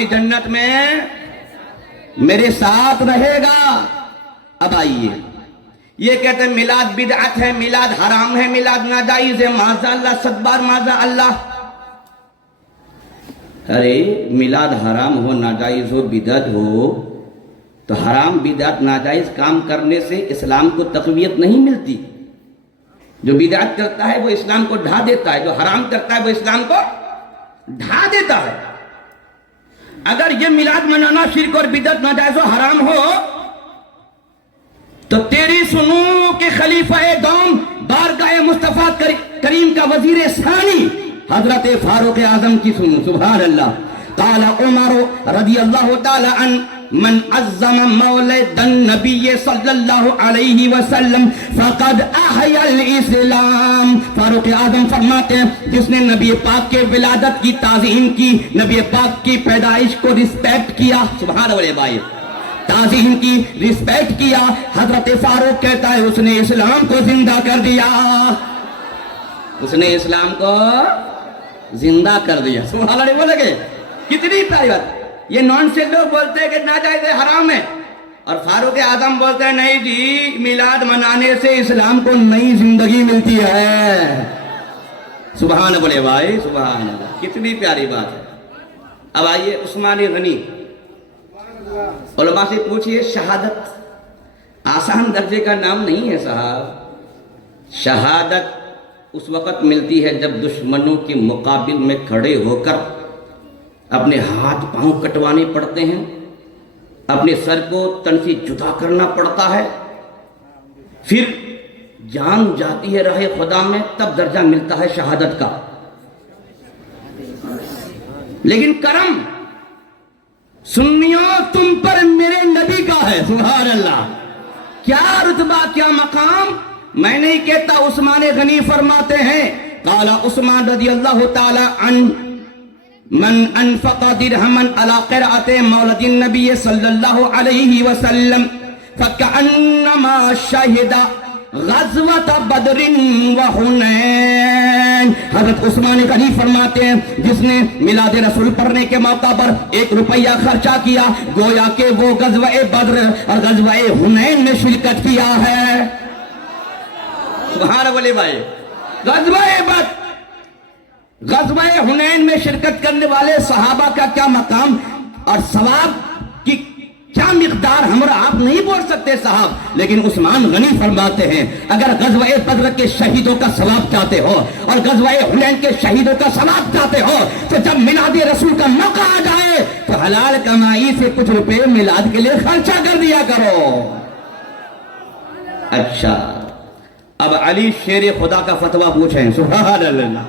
باغ جنت میں میرے ساتھ رہے گا۔ اب آئیے، یہ کہتے ہیں میلاد بدعت ہے، میلاد حرام ہے، میلاد ناجائز ہے، معاذ اللہ، 100 بار معاذ اللہ۔ ارے میلاد حرام ہو، ناجائز ہو، بدعت ہو تو حرام بدعت ناجائز کام کرنے سے اسلام کو تقویت نہیں ملتی۔ جو بدعت کرتا ہے وہ اسلام کو ڈھا دیتا ہے، جو حرام کرتا ہے وہ اسلام کو ڈھا دیتا ہے۔ اگر یہ میلاد منانا شرک اور بدعت ناجائز و حرام ہو تو تیری سنو کہ خلیفہ دوم بارگاہ مصطفیٰ کریم کا وزیر ثانی حضرت فاروق اعظم کی سنو، سبحان اللہ۔ قال عمر رضی اللہ تعالی عنہ من عظم مولد النبی صلی اللہ علیہ وسلم فقد احیا الاسلام۔ فاروق اعظم فرماتے ہیں جس نے نبی پاک کے ولادت کی تعظیم کی، نبی پاک کی پیدائش کو رسپیکٹ کیا، سبحان اللہ بھائی، تعظیم کی، رسپیکٹ کیا، حضرت فاروق کہتا ہے اس نے اسلام کو زندہ کر دیا، اس نے اسلام کو زندہ کر دیا، سبحان اللہ بولے گے، کتنی پیاری بات۔ یہ نان سے لوگ بولتے ہیں کہ ناجائز ہے، حرام ہے، اور فاروق اعظم بولتے ہیں نہیں جی، میلاد منانے سے اسلام کو نئی زندگی ملتی ہے، سبحان بولے بھائی، سبحان اللہ، کتنی پیاری بات ہے۔ اب آئیے عثمان غنی، علماء سے پوچھئے شہادت آسان درجے کا نام نہیں ہے صاحب، شہادت اس وقت ملتی ہے جب دشمنوں کے مقابل میں کھڑے ہو کر اپنے ہاتھ پاؤں کٹوانے پڑتے ہیں، اپنے سر کو تن سے جدا کرنا پڑتا ہے، پھر جان جاتی ہے راہ خدا میں، تب درجہ ملتا ہے شہادت کا۔ لیکن کرم سنیوں تم پر میرے نبی کا ہے، سبحان اللہ، کیا رتبہ، کیا مقام، میں نہیں کہتا، عثمان غنی فرماتے ہیں قال عثمان رضی اللہ تعالی عنہ من انفق درہما علی قرأت مولد النبی صلی اللہ علیہ وسلم فکأنما شہد غزوة بدر و حنین۔ حضرت عثمان غنی فرماتے ہیں جس نے میلاد رسول پڑھنے کے موقع پر 1 روپیہ خرچہ کیا گویا کہ وہ غزوہ بدر اور غزوہ حنین میں شرکت کیا ہے، سبحان اللہ بھائی۔ غزوہ بدر، غزوہ حنین میں شرکت کرنے والے صحابہ کا کیا مقام اور ثواب کی کیا مقدار ہم اور آپ نہیں بول سکتے صاحب، لیکن عثمان غنی فرماتے ہیں اگر غزوہ بدر کے شہیدوں کا ثواب چاہتے ہو اور غزوہ حنین کے شہیدوں کا ثواب چاہتے ہو تو جب میلاد رسول کا موقع آ جائے تو حلال کمائی سے کچھ روپے میلاد کے لیے خرچہ کر دیا کرو۔ اچھا، اب علی شیر خدا کا فتویٰ پوچھیں، سبحان اللہ۔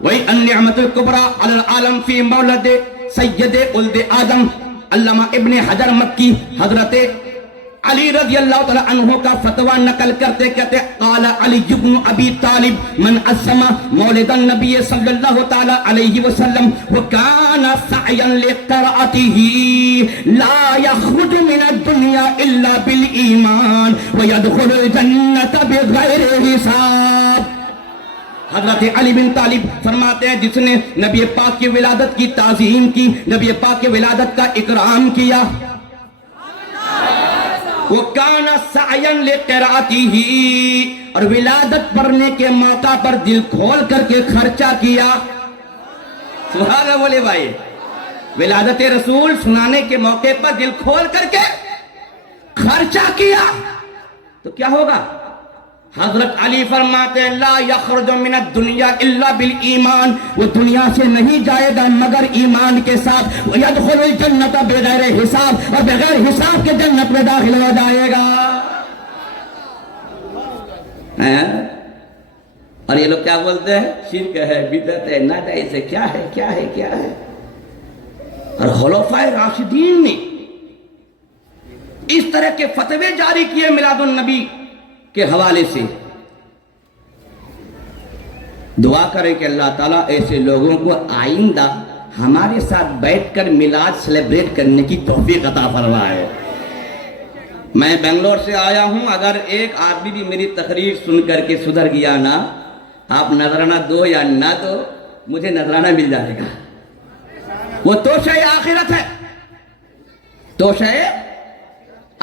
وہی النعمت الکبریٰ علی العالم فی مولد سید ولد آدم، علامہ ابن حجر مکی حضرت علی رضی اللہ تعالی عنہ کا فتویٰ نقل کرتے کہتے قال علی بن ابی طالب من عظم مولد النبی صلی اللہ تعالی علیہ وسلم وکان سعیا لقراءته لا يخرج من الدنیا الا بالایمان ويدخل الجنة بغیر حساب۔ حضرت علی بن طالب فرماتے ہیں جس نے نبی پاک کی ولادت کی تعظیم کی، نبی پاک کی ولادت کا اکرام کیا، وَكَانَ سَعْيًا لِقِرَأَتِهِ، اور ولادت پڑھنے کے موقع پر دل کھول کر کے خرچہ کیا، سبحان اللہ بولے بھائی، ولادت رسول سنانے کے موقع پر دل کھول کر کے خرچہ کیا تو کیا ہوگا؟ حضرت علی فرماتے ہیں لا یخرج من الدنیا الا بالایمان، وہ دنیا سے نہیں جائے گا مگر ایمان کے ساتھ، ویدخل الجنت بغیر حساب، اور بغیر حساب کے جنت میں داخل ہو جائے گا۔ اور یہ لوگ کیا بولتے ہیں؟ شرک ہے، بدعت ہے، ناجائز ہے، کیا ہے کیا ہے کیا ہے۔ اور خلفائے راشدین نے اس طرح کے فتوے جاری کیے میلاد النبی کے حوالے سے۔ دعا کریں کہ اللہ تعالیٰ ایسے لوگوں کو آئندہ ہمارے ساتھ بیٹھ کر میلاد سیلیبریٹ کرنے کی توفیق عطا فرمائے۔ میں بنگلور سے آیا ہوں، اگر ایک آدمی بھی میری تقریر سن کر کے سدھر گیا نا، آپ نذرانہ دو یا نہ دو، مجھے نذرانہ مل جائے گا، وہ توشہ آخرت ہے، توشہ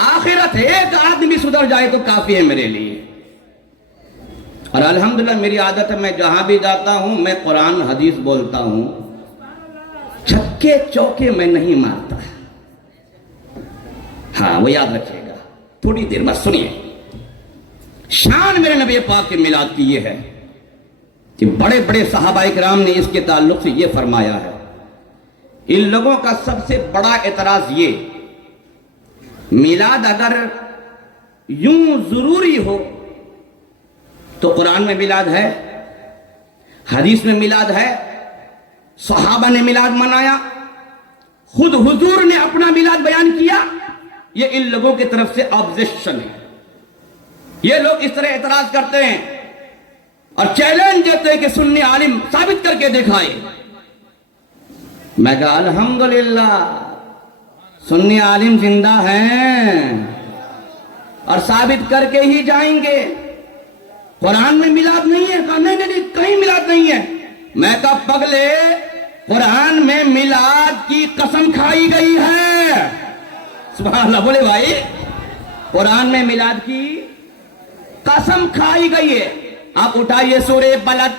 آخرت ہے۔ ایک آدمی سدھر جائے تو کافی ہے میرے لیے۔ اور الحمدللہ میری عادت ہے، میں جہاں بھی جاتا ہوں میں قرآن حدیث بولتا ہوں، چھکے چوکے میں نہیں مارتا۔ ہاں وہ یاد رکھیے گا، تھوڑی دیر بس سنیے۔ شان میرے نبی پاک کے میلاد کی یہ ہے کہ بڑے بڑے صحابہ کرام نے اس کے تعلق سے یہ فرمایا ہے۔ ان لوگوں کا سب سے بڑا اعتراض یہ، میلاد اگر یوں ضروری ہو تو قرآن میں میلاد ہے، حدیث میں میلاد ہے، صحابہ نے میلاد منایا، خود حضور نے اپنا میلاد بیان کیا، یہ ان لوگوں کی طرف سے آبجیکشن ہے۔ یہ لوگ اس طرح اعتراض کرتے ہیں اور چیلنج دیتے ہیں کہ سنی عالم ثابت کر کے دکھائے۔ میں کہا الحمدللہ سنی عالم زندہ ہیں اور ثابت کر کے ہی جائیں گے۔ قرآن میں میلاد نہیں ہے، کہا نہیں کہیں میلاد نہیں ہے۔ میں کہا پگلے قرآن میں میلاد کی قسم کھائی گئی ہے۔ سبحان اللہ بولے بھائی، قرآن میں میلاد کی قسم کھائی گئی ہے۔ آپ اٹھائیے سورہ بلد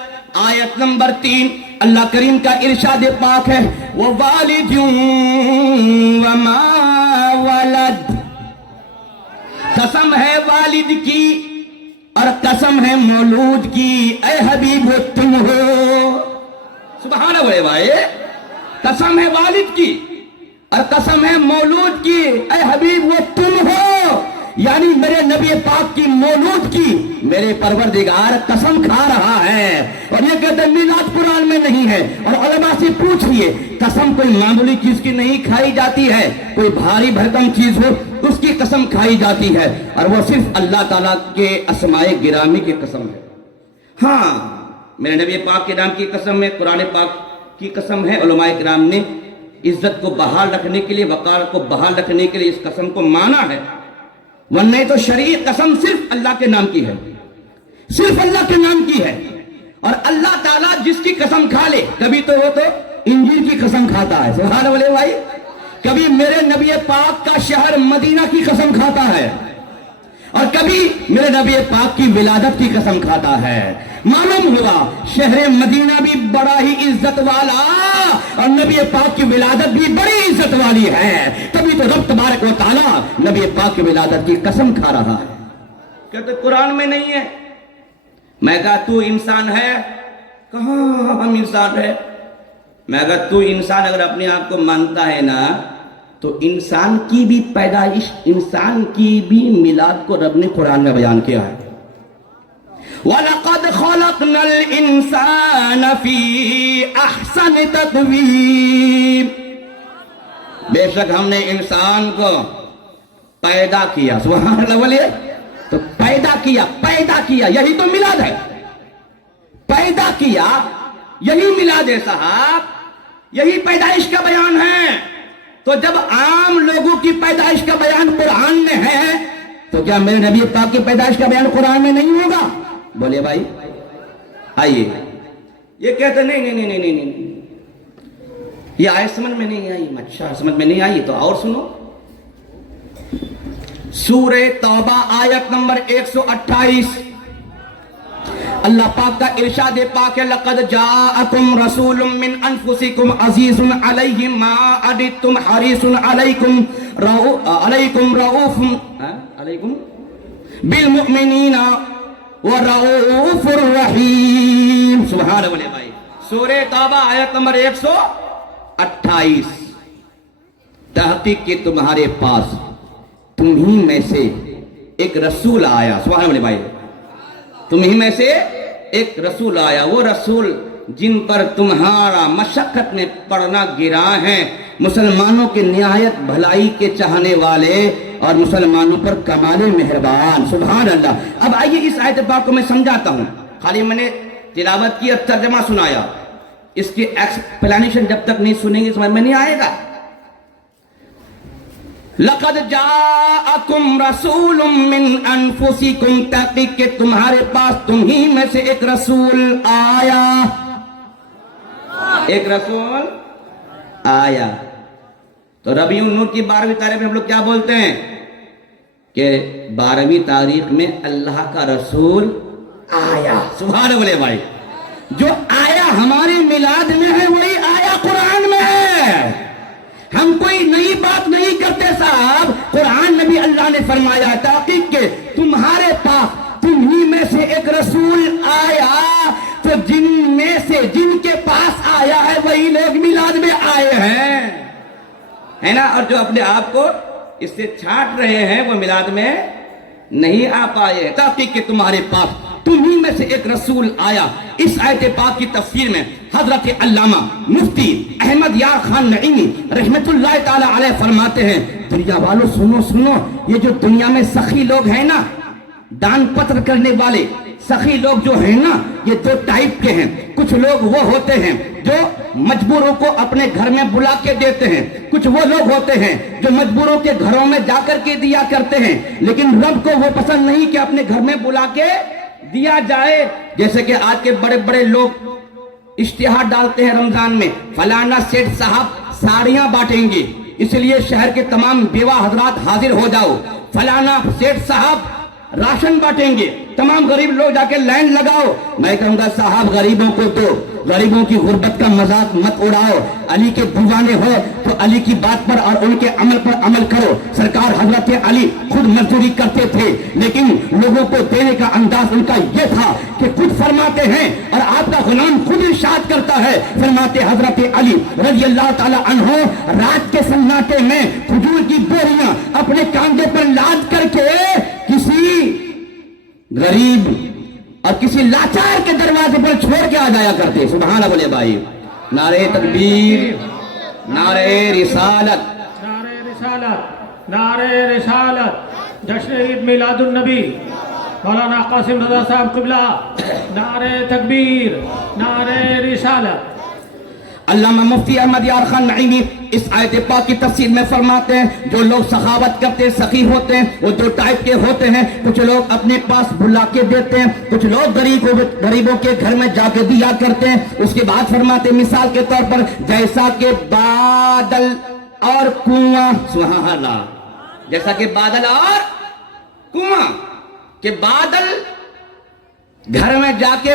آیت نمبر 3، اللہ کریم کا ارشاد پاک ہے، وَوَالِدٍ وَمَا وَلَدٍ، قسم ہے والد کی اور قسم ہے مولود کی، اے حبیب تم ہو۔ سبحان اللہ بھائی، قسم ہے والد کی اور قسم ہے مولود کی، اے حبیب وہ تم ہو۔ یعنی میرے نبی پاک کی مولود کی میرے پروردگار قسم کھا رہا ہے، اور یہ کہتے ہیں میلاد قرآن میں نہیں ہے۔ اور علماء سے پوچھئے، قسم کوئی معمولی چیز کی نہیں کھائی جاتی ہے، کوئی بھاری بھرکم چیز ہو اس کی قسم کھائی جاتی ہے، اور وہ صرف اللہ تعالیٰ کے اسماء گرامی کی قسم ہے۔ ہاں میرے نبی پاک کے نام کی قسم ہے، قرآن پاک کی قسم ہے۔ علماء کرام نے عزت کو بحال رکھنے کے لیے، وقار کو بحال رکھنے کے لیے اس قسم کو مانا ہے، ورنہ تو شرعی قسم صرف اللہ کے نام کی ہے، صرف اللہ کے نام کی ہے۔ اور اللہ تعالیٰ جس کی قسم کھا لے، کبھی تو وہ تو انجیل کی قسم کھاتا ہے، سبحان اللہ بھائی، کبھی میرے نبی پاک کا شہر مدینہ کی قسم کھاتا ہے، اور کبھی میرے نبی پاک کی ولادت کی قسم کھاتا ہے۔ معلوم ہوا شہر مدینہ بھی بڑا ہی عزت والا اور نبی پاک کی ولادت بھی بڑی عزت والی ہے، تبھی تو رب تبارک و تعالیٰ نبی پاک کی ولادت کی قسم کھا رہا ہے۔ کہتے قرآن میں نہیں ہے۔ میں کہا تو انسان ہے؟ کہاں ہم انسان ہے؟ میں کہا تو انسان اگر اپنے آپ کو مانتا ہے نا تو انسان کی بھی پیدائش، انسان کی بھی میلاد کو رب نے قرآن میں بیان کیا ہے۔ وَلَقَدْ خَلَقْنَا الْإِنسَانَ فِي أَحْسَنِ تَقْوِيمٍ، بے شک ہم نے انسان کو پیدا کیا، سبحان اللہ بولیے، تو پیدا کیا یہی تو میلاد ہے، پیدا کیا یہی میلاد ہے صاحب، یہی پیدائش کا بیان ہے۔ تو جب عام لوگوں کی پیدائش کا بیان قرآن میں ہے تو کیا میرے نبی پاک کی پیدائش کا بیان قرآن میں نہیں ہوگا؟ بولے بھائی آئیے، یہ کہتے نہیں، یہ آیت سمجھ میں نہیں آئی۔ اچھا سمجھ میں نہیں آئی تو اور سنو، سورہ توبہ آیت نمبر 128، اللہ پاک کا ارشاد پاک ہے، لَقَدْ جَاءَكُمْ رَسُولٌ مِّنْ أَنفُسِكُمْ عَزِيزٌ عَلَيْهِ مَا عَنِتُّمْ حَرِيصٌ عَلَيْكُمْ رَءُوفٌ بِالْمُؤْمِنِينَ وَرَءُوفٌ رَحِيمٌ۔ سبحان اللہ بھائی، سورہ توبہ آیت نمبر 128، تحقیق کہ تمہارے پاس تمہیں میں سے ایک رسول آیا، سبحان اللہ بھائی، تمہیں میں سے ایک رسول آیا، وہ رسول جن پر تمہارا مشقت میں پڑنا گراں ہے، مسلمانوں کے نہایت بھلائی کے چاہنے والے اور مسلمانوں پر کمال مہربان، سبحان اللہ۔ اب آئیے اس آیت پاک کو میں سمجھاتا ہوں، خالی میں نے تلاوت کی اور ترجمہ سنایا، اس کی ایکسپلینیشن جب تک نہیں سنیں گے سمجھ میں نہیں آئے گا۔ لَقَدْ جَاءَكُمْ رَسُولٌ مِّنْ أَنفُسِكُمْ، تحقیق کہ تمہارے پاس تمہیں میں سے ایک رسول آیا، ایک رسول آیا. تو ربیع النور کی 12ویں تاریخ میں ہم لوگ کیا بولتے ہیں کہ 12ویں تاریخ میں اللہ کا رسول آیا. سبحان بولے بھائی. جو آیا ہمارے میلاد میں ہے وہی آیا قرآن میں ہے. ہم کوئی نئی بات نہیں کرتے صاحب. قرآن میں بھی اللہ نے فرمایا تحقیق کہ تمہارے پاس تمہیں میں سے ایک رسول آیا. تو جن کے پاس آیا ہے وہی لوگ میلاد میں آئے ہیں, ہے نا. اور جو اپنے آپ کو اس سے چھانٹ رہے ہیں وہ میلاد میں نہیں آ پائے. تحقیق کہ تمہارے پاس تمہیں میں سے ایک رسول آیا. اس آیت پاک کی تفسیر میں حضرت علامہ مفتی احمد یار خان نعیمی رحمت اللہ تعالی علیہ فرماتے ہیں, دنیا والوں سنو, یہ جو دنیا میں سخی لوگ ہیں نا, دان پتر کرنے والے سخی لوگ جو ہیں نا, یہ دو ٹائپ کے ہیں. کچھ لوگ وہ ہوتے ہیں جو مجبوروں کو اپنے گھر میں بلا کے دیتے ہیں. کچھ وہ لوگ ہوتے ہیں جو مجبوروں کے گھروں میں جا کر کے دیا کرتے ہیں, لیکن رب کو وہ پسند نہیں کہ اپنے گھر میں بلا کے دیا جائے. جیسے کہ آج کے بڑے بڑے لوگ اشتہار ڈالتے ہیں رمضان میں, فلانا سیٹ صاحب ساڑیاں بانٹیں گے, اس لیے شہر کے تمام بیوہ حضرات حاضر ہو جاؤ. فلانا سیٹ صاحب راشن بانٹیں گے, تمام غریب لوگ جا کے لائن لگاؤ. میں کہوں گا صاحب غریبوں کو دو, غریبوں کی غربت کا مذاق مت اڑاؤ. علی کے دیوانے ہو تو علی کی بات پر اور ان کے عمل پر عمل کرو. سرکار حضرت علی خود مزدوری کرتے تھے, لیکن لوگوں کو دینے کا انداز ان کا یہ تھا کہ خود فرماتے ہیں اور آپ کا غلام خود ارشاد کرتا ہے, فرماتے حضرت علی رضی اللہ تعالی عنہ رات کے سناٹے میں کھجور کی بوریاں اپنے کاندھے پر لاد کر کے کسی غریب اور کسی لاچار کے دروازے پر چھوڑ کے آ جایا کرتے. سبحان اللہ بولے بھائی. نعرہ تکبیر, نعرہ رسالت, نعرہ رسالت, نعرہ رسالت. جشن عید میلاد النبی مولانا قاسم رضا صاحب قبلہ. نعرہ تکبیر, نعرہ رسالت. علامہ مفتی احمد یار خان نعیمی اس آیت پاک کی تفسیر میں فرماتے ہیں, جو لوگ سخاوت کرتے ہیں, سخی ہوتے ہیں, وہ دو ٹائپ کے ہوتے ہیں. کچھ لوگ اپنے پاس بلا کے دیتے ہیں, کچھ لوگ غریبوں کے گھر میں جا کے دیا کرتے ہیں. اس کے بعد فرماتے ہیں مثال کے طور پر جیسا کہ بادل اور کنواں. سبحان اللہ. جیسا کہ بادل اور کنواں, کہ بادل گھر میں جا کے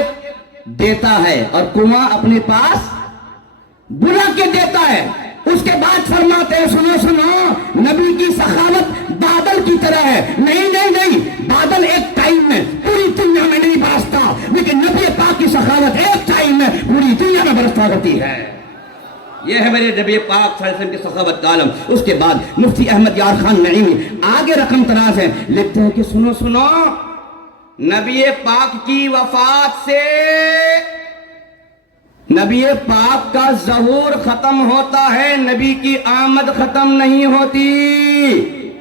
دیتا ہے اور کنواں اپنے پاس بلا کے دیتا ہے. اس کے بعد فرماتے ہیں سنو, نبی کی سخاوت بادل کی طرح ہے. نہیں, بادل ایک ٹائم میں پوری دنیا میں نہیں برستا, لیکن نبی پاک کی سخاوت ایک ٹائم میں پوری دنیا میں برستا کرتی ہے. یہ ہے میرے نبی پاک صلی اللہ علیہ وسلم کی سخاوت کا عالم. اس کے بعد مفتی احمد یار خان نعیمی آگے رقم تراز ہے, لکھتے ہیں کہ سنو, نبی پاک کی وفات سے نبی پاک کا ظہور ختم ہوتا ہے, نبی کی آمد ختم نہیں ہوتی.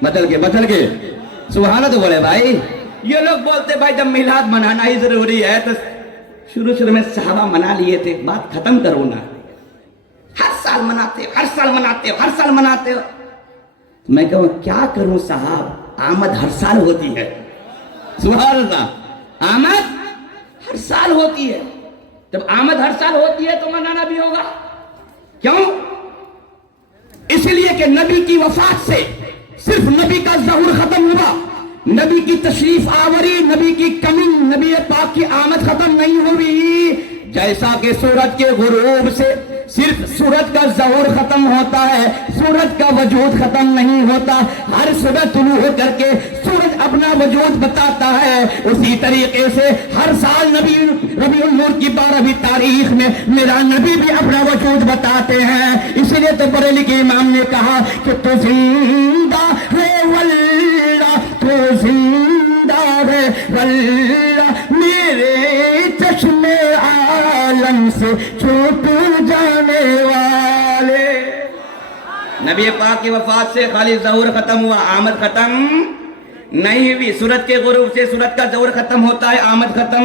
بدل کے سبحان اللہ بولے بھائی. یہ لوگ بولتے بھائی جب میلاد منانا ہی ضروری ہے تو شروع میں صحابہ منا لیے تھے, بات ختم کرو نا. ہر سال مناتے ہو. میں کہوں کیا کروں صاحب, آمد ہر سال ہوتی ہے. سبحان اللہ. آمد ہر سال ہوتی ہے. جب آمد ہر سال ہوتی ہے تو منانا بھی ہوگا. کیوں؟ اس لیے کہ نبی کی وفات سے صرف نبی کا ظہور ختم ہوا, نبی کی تشریف آوری, نبی کی کمنگ, نبی پاک کی آمد ختم نہیں ہوئی. جیسا کہ سورج کے غروب سے صرف سورج کا ظہور ختم ہوتا ہے, سورج کا وجود ختم نہیں ہوتا. ہر صبح طلوع ہو کر کے سورج اپنا وجود بتاتا ہے. اسی طریقے سے ہر سال ربیع النور کی 12ویں تاریخ میں میرا نبی بھی اپنا وجود بتاتے ہیں. اسی لیے تو بریلی کے امام نے کہا کہ تو زندہ ہے واللہ, تو زندہ ہے واللہ, میرے چشم عالم سے چھوٹ جانے والے. نبی پاک کی وفات سے خالی ظہور ختم ہوا, آمد ختم نہیں ہوئی. سورج کے غروب سے سورج کا ظہور ختم ہوتا ہے, آمد ختم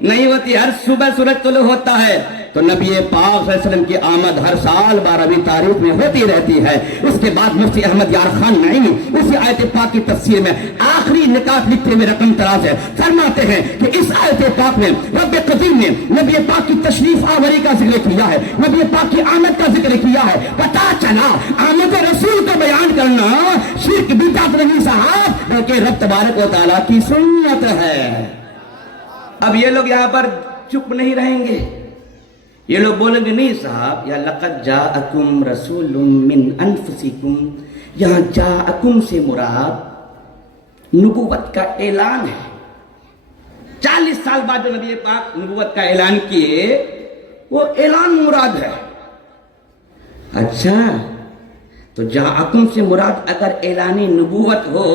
نہیں ہوتی. ہر صبح سورج طلوع ہوتا ہے تو نبی پاک صلی اللہ علیہ وسلم کی آمد ہر سال 12ویں تاریخ میں ہوتی رہتی ہے. اس کے بعد مفتی احمد یار خان نعیمی اسی آیت پاک کی تفسیر میں آخری نکات لکھتے ہوئے رقم تراز ہے. فرماتے ہیں کہ اس آیت پاک میں رب قدیم نے نبی پاک کی تشریف آوری کا ذکر کیا ہے, نبی پاک کی آمد کا ذکر کیا ہے. پتا چلا آمد رسول کو بیان کرنا شرک بدعت نہیں صاحب, بلکہ رب تبارک و تعالیٰ کی سنت ہے. اب یہ لوگ یہاں پر چپ نہیں رہیں گے, یہ لوگ بولیں گے نہیں صاحب, یا لقد جاءکم رسول من انفسکم, یہاں جاءکم سے مراد نبوت کا اعلان ہے. 40 سال بعد جو نبی پاک نبوت کا اعلان کیے وہ اعلان مراد ہے. اچھا تو جاءکم سے مراد اگر اعلانی نبوت ہو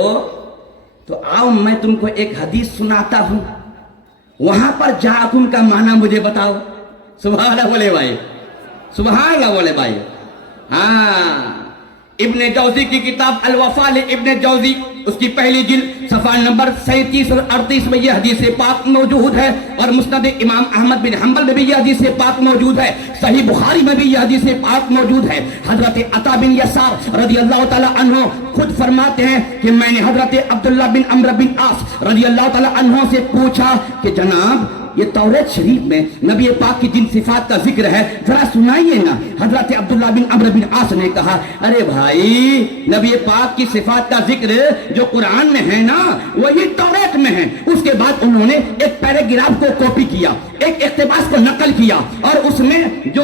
تو آؤ میں تم کو ایک حدیث سناتا ہوں, وہاں پر جاءکم کا معنی مجھے بتاؤ. سبحان اللہ بولے بھائی, سبحان اللہ بولے بھائی. ہاں, ابن جوزی کی کتاب الوفا ابن جوزی اس کی پہلی جلد صفحہ نمبر 37 اور 38 میں یہ حدیث پاک موجود ہے, اور مسند امام احمد بن حنبل میں بھی یہ حدیث پاک موجود ہے, صحیح بخاری میں بھی یہ حدیث پاک موجود ہے. حضرت عطا بن یسار رضی اللہ تعالی عنہ خود فرماتے ہیں کہ میں نے حضرت عبداللہ بن عمرو بن عاص رضی اللہ تعالی عنہ سے پوچھا کہ جناب یہ توریت شریف میں نبی پاک کی جن صفات کا ذکر ہے ذرا سنائیے نا. حضرت عبداللہ بن عمرو بن عاص نے کہا ارے بھائی نبی پاک کی صفات کا ذکر جو قرآن میں ہے نا وہی توریت میں ہے. اس کے بعد انہوں نے ایک پیراگراف کو کاپی کیا, ایک اقتباس کو نقل کیا, اور اس میں جو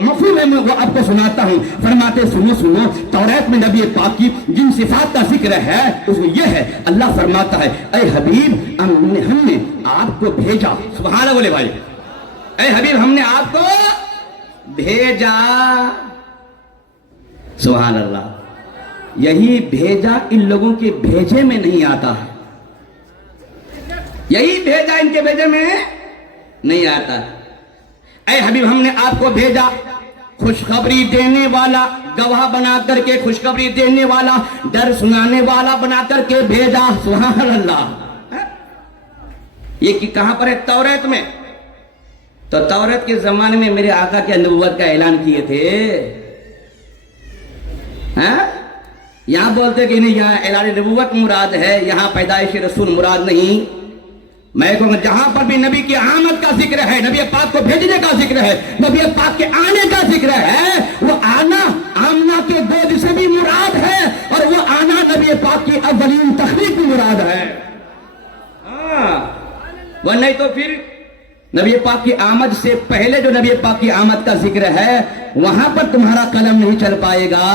مفہوم ہے میں وہ آپ کو سناتا ہوں. فرماتے سنو سنو, توریت میں نبی پاک کی جن صفات کا ذکر ہے اس میں یہ ہے, اللہ فرماتا ہے اے حبیب ہم نے آپ کو بھیجا. سبحان اللہ بولے بھائی, اے حبیب ہم نے آپ کو بھیجا. سبحان اللہ, یہی بھیجا ان لوگوں کے بھیجے میں نہیں آتا ہے, یہی بھیجا ان کے بھیجے میں نہیں آتا. اے حبیب ہم نے آپ کو بھیجا خوشخبری دینے والا, گواہ بنا کر کے, خوشخبری دینے والا, ڈر سنانے والا بنا کر کے بھیجا. سبحان اللہ. یہ کہاں پر ہے؟ توریت میں. تو توریت کے زمانے میں میرے آقا کیا نبوت کا اعلان کیے تھے؟ یہاں بولتے کہ نہیں یہاں اعلان نبوت مراد ہے, یہاں پیدائش رسول مراد نہیں. میں کہوں گا جہاں پر بھی نبی کی آمد کا ذکر ہے, نبی پاک کو بھیجنے کا ذکر ہے, نبی پاک کے آنے کا ذکر ہے, وہ آنا آمنہ کے گود سے بھی مراد ہے, اور وہ آنا نبی پاک کی اولین تخلیق بھی مراد ہے. وہ نہیں تو پھر نبی پاک کی آمد سے پہلے جو نبی پاک کی آمد کا ذکر ہے وہاں پر تمہارا قلم نہیں چل پائے گا.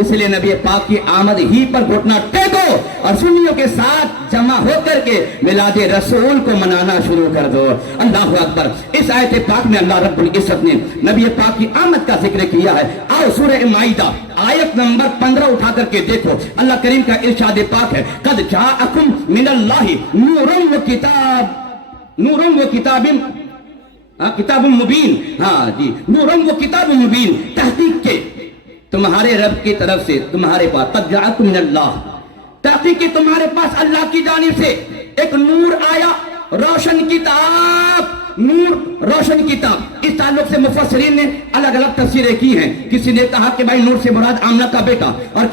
اس لیے نبی پاک کی آمد ہی پر گھٹنا ٹیکو اور سنیوں کے ساتھ جمع ہو کر کے میلاد رسول کو منانا شروع کر دو. اللہ اکبر. اس آیت پاک میں اللہ رب العزت نے نبی پاک کی آمد کا ذکر کیا ہے. آؤ سورہ مائدہ آیت نمبر 15 اٹھا کر کے دیکھو, اللہ کریم کا ارشاد پاک ہے قد جاءکم من اللہ نور و کتاب, نورم و کتاب مبین. ہاں جی, نورم و کتاب مبین, تحقیق کے تمہارے رب کی طرف سے تمہارے پاس, قد جاءکم من اللہ, تحقیق کے تمہارے پاس اللہ کی جانب سے ایک نور آیا, روشن کتاب, نور روشن کتاب. اس تعلق سے مفسرین نے الگ الگ تفسیریں کی ہیں. کسی نے کہا کہ بھائی نور سے مراد آمنہ کا بیٹا, اور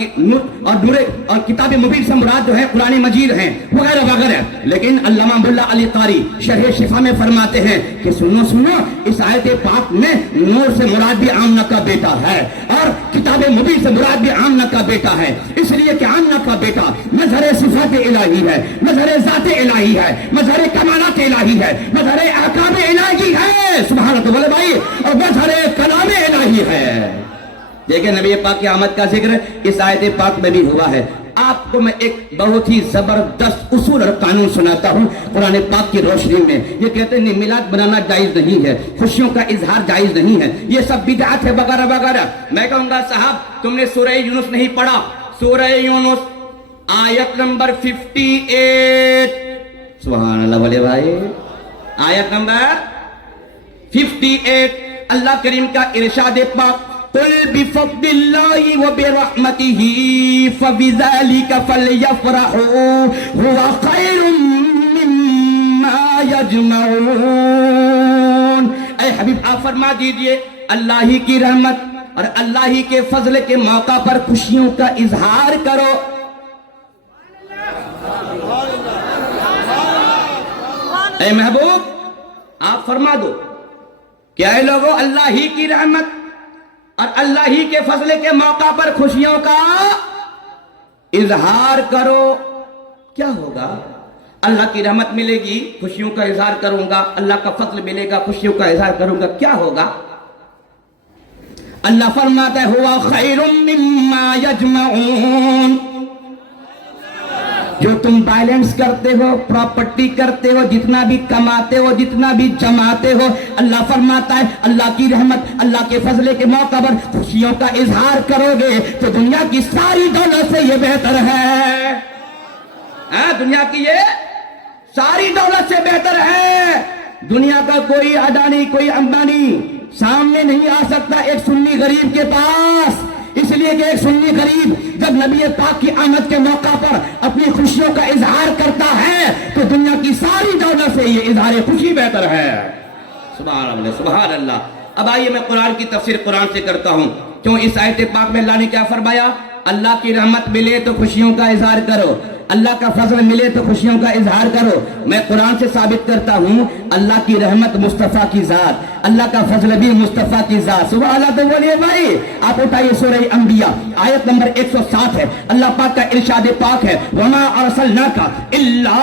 کتاب مبین سے مراد جو ہے قرآن مجید ہیں وغیرہ وغیرہ. لیکن علامہ عبداللہ علی قاری شرح شفا میں فرماتے ہیں کہ سنو سنو, اس آیت پاک میں نور سے مراد بھی آمنہ کا بیٹا ہے, اور کتاب مبین سے مراد بھی آمنہ کا بیٹا ہے. اس لیے کہ آمنہ کا بیٹا مظہر صفات الہی ہے, مظہر ذات الہی ہے, مظہر کمالات الہی ہے, مظہر احکام الہی ہے. سبحان اللہ بولے بھائی, اور مظہر کلام الہی ہے. دیکھیں نبی پاک کی آمد کا ذکر اس آیت پاک میں بھی ہوا ہے. آپ کو میں ایک بہت ہی زبردست اصول اور قانون سناتا ہوں قرآن پاک کی روشنی میں. یہ کہتے ہیں میلاد بنانا جائز نہیں ہے, خوشیوں کا اظہار جائز نہیں ہے, یہ سب بدعت ہے وغیرہ وغیرہ. میں کہوں گا صاحب تم نے سورہ یونس نہیں پڑھا, سورہ یونس آیت نمبر 58. سبحان اللہ بولے بھائی, آیت نمبر 58 اللہ کریم کا ارشاد پاک قل بفضل اللہ وبرحمتہ فبذلک فلیفرحوا هو خیر مما یجمعون. اے حبیب آپ فرما دیجئے اللہ ہی کی رحمت اور اللہ ہی کے فضل کے موقع پر خوشیوں کا اظہار کرو. اے محبوب آپ فرما دو کہ اے لوگوں اللہ ہی کی رحمت اور اللہ ہی کے فضل کے موقع پر خوشیوں کا اظہار کرو. کیا ہوگا؟ اللہ کی رحمت ملے گی، خوشیوں کا اظہار کروں گا. اللہ کا فضل ملے گا، خوشیوں کا اظہار کروں گا. کیا ہوگا؟ اللہ فرماتا ہے ہوا خیر مما یجمعون. جو تم بیلنس کرتے ہو، پراپرٹی کرتے ہو، جتنا بھی کماتے ہو، جتنا بھی جماتے ہو، اللہ فرماتا ہے اللہ کی رحمت، اللہ کے فضل کے موقع پر خوشیوں کا اظہار کرو گے تو دنیا کی ساری دولت سے یہ بہتر ہے. دنیا کی یہ ساری دولت سے بہتر ہے. دنیا کا کوئی اڈانی، کوئی امبانی سامنے نہیں آ سکتا ایک سنی غریب کے پاس، اس لیے کہ ایک سنی غریب جب نبی پاک کی آمد کے موقع پر اپنی خوشیوں کا اظہار کرتا ہے تو دنیا کی ساری دولت سے یہ اظہار خوشی بہتر ہے. سبحان اللہ، سبحان اللہ. اب آئیے میں قرآن کی تفسیر قرآن سے کرتا ہوں. کیوں اس آیت پاک میں اللہ نے کیا فرمایا؟ اللہ کی رحمت ملے تو خوشیوں کا اظہار کرو، اللہ کا فضل ملے تو خوشیوں کا اظہار کرو. میں قرآن سے ثابت کرتا ہوں اللہ کی رحمت مصطفیٰ کی ذات، اللہ کا فضل بھی مصطفیٰ کی ذات. سبحان اللہ. تو بولیے بھائی آپ اٹھائیے سورہ انبیاء آیت نمبر 107 ہے. اللہ پاک کا ارشاد پاک ہے وَمَا أَرْسَلْنَاكَ إِلَّا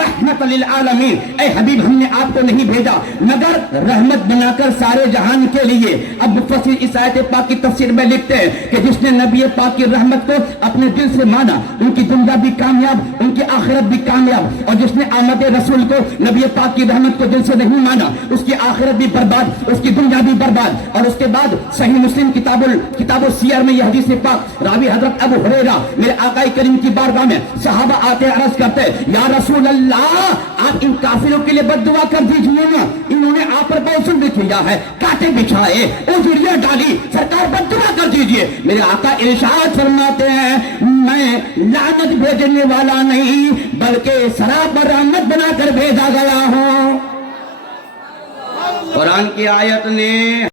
رحمت للعالمین. اے حبیب ہم نے آپ کو نہیں بھیجا مگر رحمت بنا کر سارے جہان کے لیے. اب مفسر اس آیت پاک کی تفسیر میں لکھتے ہیں کہ جس نے نبی پاک کی رحمت کو اپنے دل سے مانا ان کی دنیا بھی کامیاب، ان کی آخرت بھی کامیاب. اور جس نے آمد رسول کو نبی پاک کی رحمت کو دل سے نہیں مانا اس کی آخرت بھی برباد، اس کی دنیا بھی برباد. اور اس کے بعد صحیح مسلم کتاب السیر میں یہ حدیث پاک راوی حضرت ابو ہریرہ میرے آقا کریم کی بارگاہ میں صحابہ آتے عرض کرتے یا رسول اللہ آپ ان کافروں کے لیے بد دعا کر دیجئے نا، انہوں نے آپ پر بوسن بھی کیا ہے، کاٹے بچھائے، اجڑیاں ڈالی، سرکار بد دعا کر دیجئے. میرے آقا ارشاد فرماتے ہیں میں لعنت بھیجنے والا نہیں بلکہ سراپر رحمت بنا کر بھیجا گیا ہوں. قرآن کی آیت نے